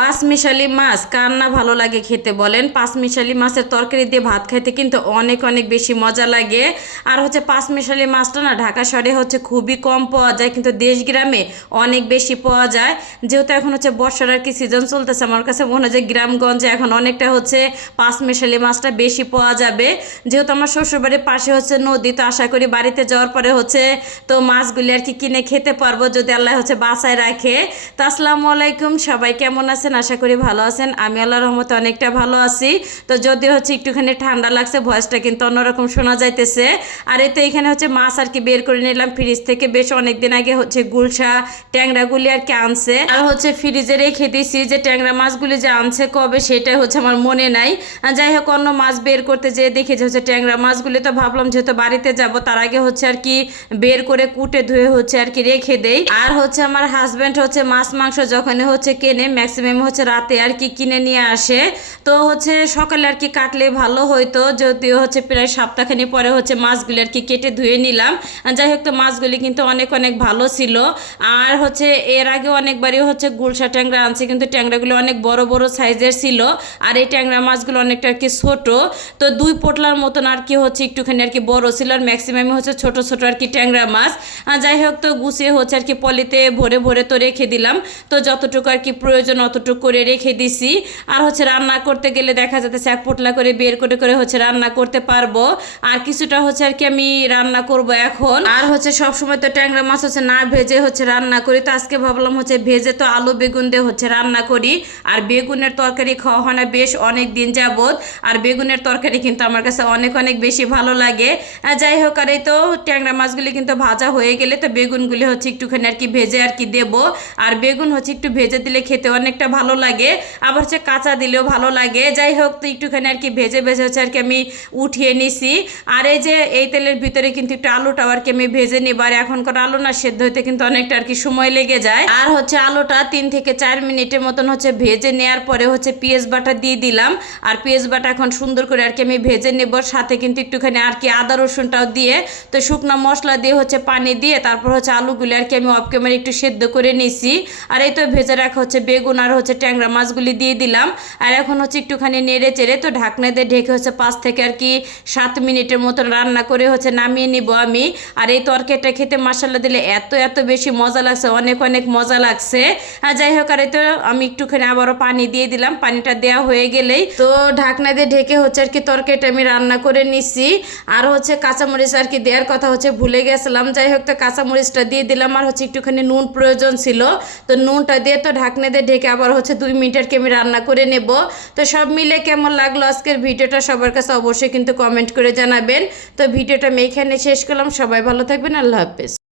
পাঁচমিশালি মাছ কার না ভালো লাগে খেতে বলেন। পাঁচমিশালি মাছের তরকারি দিয়ে ভাত খাইতে কিন্তু অনেক অনেক বেশি মজা লাগে। আর পাঁচমিশালি মাছটা না ঢাকা শহরে খুবই কম পাওয়া যায়, কিন্তু দেশ গ্রামে অনেক বেশি পাওয়া যায়। যেহেতু এখন বর্ষার আর কি সিজন চলতেছে, আমার কাছে মনে হয় যে গ্রামগঞ্জে এখন অনেকটা পাঁচমিশালি মাছটা বেশি পাওয়া যাবে। যেহেতু আমার শ্বশুরবাড়ির পাশে নদী, তো আশা করি বাড়িতে যাওয়ার পরে তো মাছগুলি আর কি কিনে খেতে পারবো যদি আল্লাহ বাসায় রাখে। তো আসসালামু আলাইকুম, সবাই কেমন আছেন? আশা করি ভালো আছেন। আমি আল্লাহর রহমতে অনেকটা ভালো আছি। তো যদি একটুখানি ঠান্ডা লাগছে, ভয়েসটা কিন্তু অন্যরকম শোনা যাইতেছে। আর এই তো এখানে মাছ আর কি বের করে নিলাম ফ্রিজ থেকে। বেশ অনেকদিন আগে গুলশা ট্যাংরাগুলি আর কি আনছে, আর ফ্রিজে রেখে দিয়েছি। যে ট্যাংরা মাছগুলি যে আনছে কবে সেটাই আমার মনে নাই। যাই হোক, অন্য মাছ বের করতে যেয়ে দেখি যে ট্যাংরা মাছগুলি, তো ভাবলাম যেহেতু বাড়িতে যাব তার আগে আর কি বের করে কুটে ধুয়ে আর কি রেখে দেই। আর আমার হাজবেন্ড মাছ মাংস যখন কেনে ম্যাক্সিমাম রাতে আর কি কিনে নিয়ে আসে। তো সকালে আর কি কাটলে ভালো হইতো, যদিও প্রায় সপ্তাহখানি পরে মাছগুলি আর কি কেটে ধুয়ে নিলাম। যাই হোক, তো মাছগুলি কিন্তু অনেক অনেক ভালো ছিল। আর এর আগে অনেকবারই গুলশা ট্যাংরা আনছে, কিন্তু ট্যাংরাগুলো অনেক বড় বড় সাইজের ছিল। আর এই ট্যাংরা মাছগুলো অনেকটা আর কি ছোট, তো দুই পোটলার মতন আর কি একটুখানি আর কি বড় ছিল। আর ম্যাক্সিমাম ছোট ছোট আর কি ট্যাংরা মাছ। যাই হোক, তো গুছিয়ে আর কি পলিতে ভরে ভরে তো রেখে দিলাম। তো যতটুকু আর কি প্রয়োজন অতটুকু করে রেখে দিছি। আর রান্না করতে গেলে দেখা যাচ্ছে এক পোটলা করে বের করে করে রান্না করতে পারবো। আর কিছুটা আর কি আমি রান্না করব এখন। আর সবসময় তো ট্যাংরা মাছ না ভেজে রান্না করি। তো আজকে ভাবলাম ভেজে তো আলু বেগুন দিয়ে রান্না করি। আর বেগুনের তরকারি খাওয়া হয় না বেশ অনেক দিন যাবত। আর বেগুনের তরকারি কিন্তু আমার কাছে অনেক অনেক বেশি ভালো লাগে। যাই হোক, আর এই তো ট্যাংরা মাছগুলি কিন্তু ভাজা হয়ে গেলে তো বেগুনগুলি একটুখানি আর কি ভেজে আর কি দেবো। আর বেগুন একটু ভেজে দিলে খেতে অনেকটা ভালো লাগে, আবার কাঁচা দিলেও ভালো লাগে। যাই হোক, তো একটুখানি আর কি ভেজে ভেজে আর কি আমি উঠিয়ে নিছি। আর এই তেলের ভিতরে কিন্তু একটু আলুটাও আর কি আমি ভেজে নিব। আর এখনকার আলু না সেদ্ধ হইতে কিন্তু অনেকটা আর কি সময় লেগে যায়। আর আলুটা 3 থেকে 4 মিনিটের মতন ভেজে নেওয়ার পরে পেঁয়াজ বাটা দিয়ে দিলাম। আর পেঁয়াজ বাটা এখন সুন্দর করে আর কি আমি ভেজে নেব। সাথে কিন্তু একটুখানি আর কি আদা রসুনটাও দিয়ে, তো শুকনো মশলা দিয়ে পানি দিয়ে তারপর আলুগুলি আর কি আমি অফ ক্যামেরা একটু সেদ্ধ করে নিছি। আর এই তো ভেজে রাখা বেগুন আর ট্যাংরা মাছগুলি দিয়ে দিলাম। আর এখন একটুখানি নেড়ে চেড়ে তো ঢাকনা দিয়ে ঢেকে 5 থেকে আর কি 7 মিনিটের মতন রান্না করে নামিয়ে নিব আমি। আর এই তরকারিটা খেতে মশলা দিলে এত এত বেশি মজা লাগছে, অনেক অনেক মজা লাগছে। আর যাই হোক, আর এই তো আমি একটুখানি আবারও পানি দিয়ে দিলাম। পানিটা দেওয়া হয়ে গেলেই তো ঢাকনা দিয়ে ঢেকে আর কি তরকারিটা আমি রান্না করে নিছি। আর কাঁচামরিচ আর কি দেওয়ার কথা ভুলে গেছিলাম। যাই হোক, তো কাঁচামরিচটা দিয়ে দিলাম। আর একটুখানি নুন প্রয়োজন ছিল, তো নুনটা দিয়ে তো ঢাকনা দিয়ে ঢেকে আবার 2 মিনিট আর কি আমি রান্না করে নেব। তো সব মিলে কেমন লাগলো আজকের ভিডিওটা সবার কাছে অবশ্যই কিন্তু কমেন্ট করে জানাবেন। তো ভিডিওটা আমি এখানে শেষ করলাম। সবাই ভালো থাকবেন, আল্লাহ হাফেজ।